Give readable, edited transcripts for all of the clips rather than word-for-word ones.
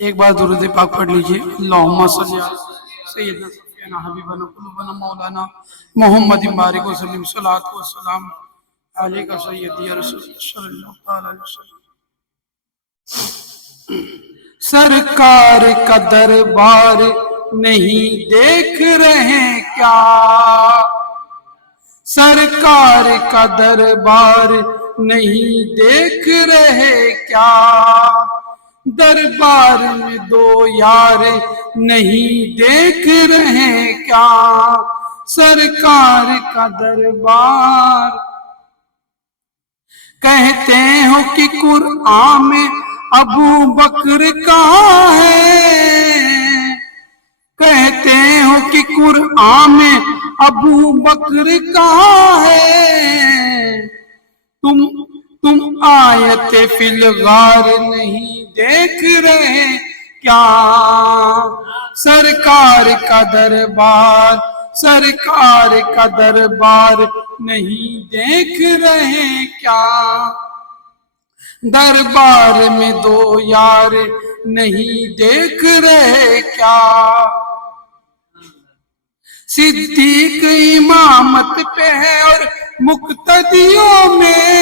ایک بار درود پاک پڑھ لیجئے. اللہم صلی علی سیدنا سفینا حبیبنا قلوبنا مولانا محمد بارک وسلم صلاۃ و سلام علیکہ سیدی یا رسول اللہ صلی اللہ علیہ وسلم. سرکار کا دربار نہیں دیکھ رہے کیا؟ سرکار کا دربار نہیں دیکھ رہے کیا؟ دربار میں دو یار نہیں دیکھ رہے کیا؟ سرکار کا دربار. کہتے ہو کہ قرآن میں ابو بکر کہاں ہے؟ کہتے ہو کہ قرآن میں ابو بکر کہاں ہے؟ تم آیت فی الغار نہیں دیکھ رہے کیا؟ سرکار کا دربار، سرکار کا دربار نہیں دیکھ رہے کیا؟ دربار میں دو یار نہیں دیکھ رہے کیا؟ صدیق امامت پہ ہے اور مقتدیوں میں،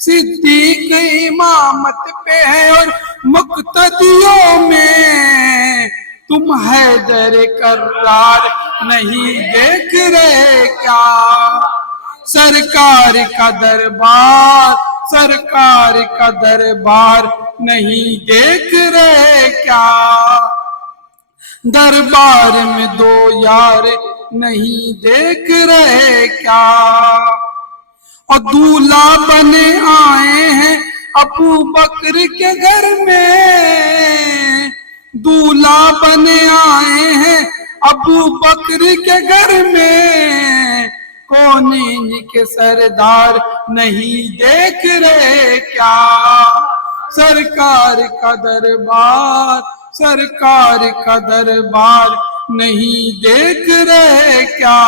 صدیق امامت پہ ہے اور مقتدیوں میں، تم حیدر کرار نہیں دیکھ رہے کیا؟ سرکار کا دربار، سرکار کا دربار نہیں دیکھ رہے کیا؟ دربار میں دو یار نہیں دیکھ رہے کیا؟ اور دولہا بنے آئے ہیں ابو بکر کے گھر میں، دولہا بنے آئے ہیں ابو بکر کے گھر میں، کونین کے سردار نہیں دیکھ رہے کیا؟ سرکار کا دربار، سرکار کا دربار نہیں دیکھ رہے کیا؟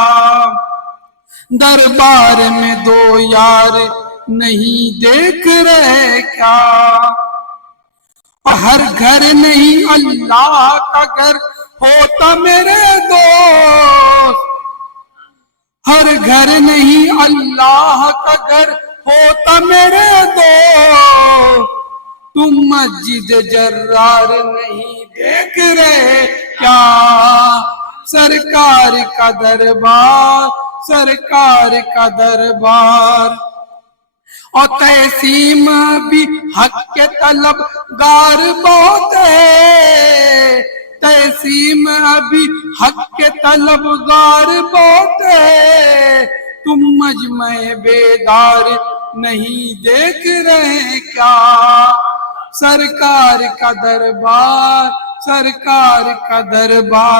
دربار میں دو یار نہیں دیکھ رہے کیا؟ ہر گھر نہیں اللہ کا گھر ہوتا میرے دوست، ہر گھر نہیں اللہ کا گھر ہوتا میرے دوست، تم مسجد جرار نہیں دیکھ رہے کیا؟ سرکار کا دربار، سرکار کا دربار. اور تحسین بھی حق کے طلبگار بہت ہے، تحسین بھی حق کے طلبگار بہت ہے، تم مجمع بیدار نہیں دیکھ رہے کیا؟ سرکار کا دربار، سرکار کا دربار